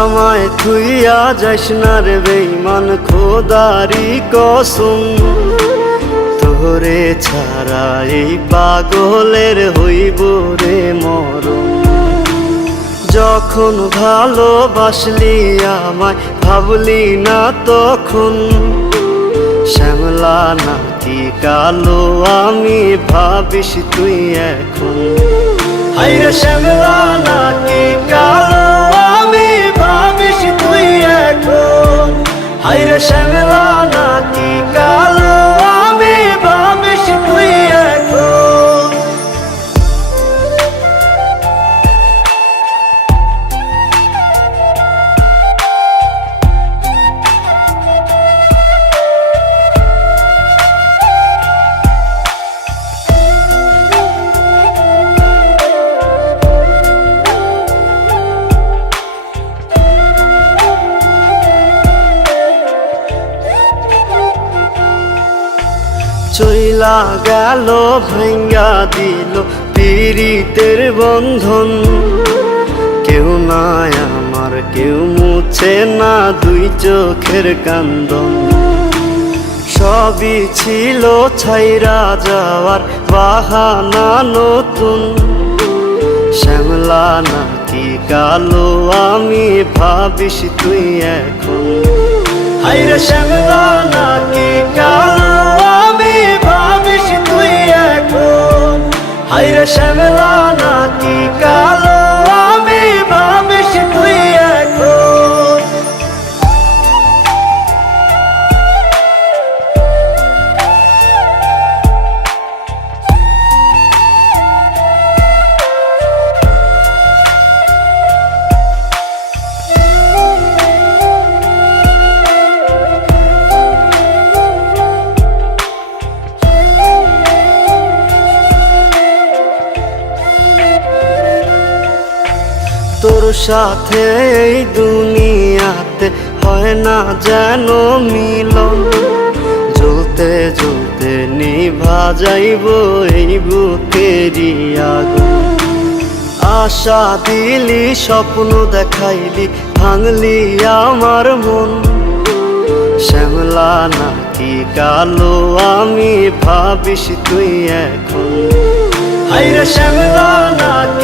আমায় থুইয়া যাস না রে বেঈমান, খোদারি কসম। তোরে ছাড়া এই পাগলের হইব রে মরণ। যখন ভালোবাসলি আমায় ভাবলি না তখন, শ্যামলা নাকি কালো আমি ভাবিস তুই এখন। হায়রে শ্যামলা নাকি কালো আমি ভাবিস তুই এখন। হায়রে শ্যামলা নাকি কালো আমি ভাবিস তুই এখন। চইলা গেল ভাঙ্গা দিল পীড়িতের বন্ধন। কেউ নাই আমার, কেউ মুছে না দুই চোখের কান্দন। সবই ছিল ছাইরা যাওয়ার বাহানা নতুন। শ্যামলা নাকি কালো আমি ভাবিস তুই এখন। হায়রে শ্যামলা নাকি কালো আমি ভাবিস তুই এখন। হায়রে শ্যামলা নাকি কালো আমি ভাবিস তুই এখন। তোর সাথে এই দুনিয়াতে হয় না যেন মিলন। জ্বলতে জ্বলতে নিভা যাইব এই বুকেরই আগুন। আশা দিলি, স্বপ্ন দেখাইলি, ভাঙলি আমার মন। শ্যামলা নাকি কালো আমি ভাবিস তুই এখন। হায়রে শ্যামলা নাকি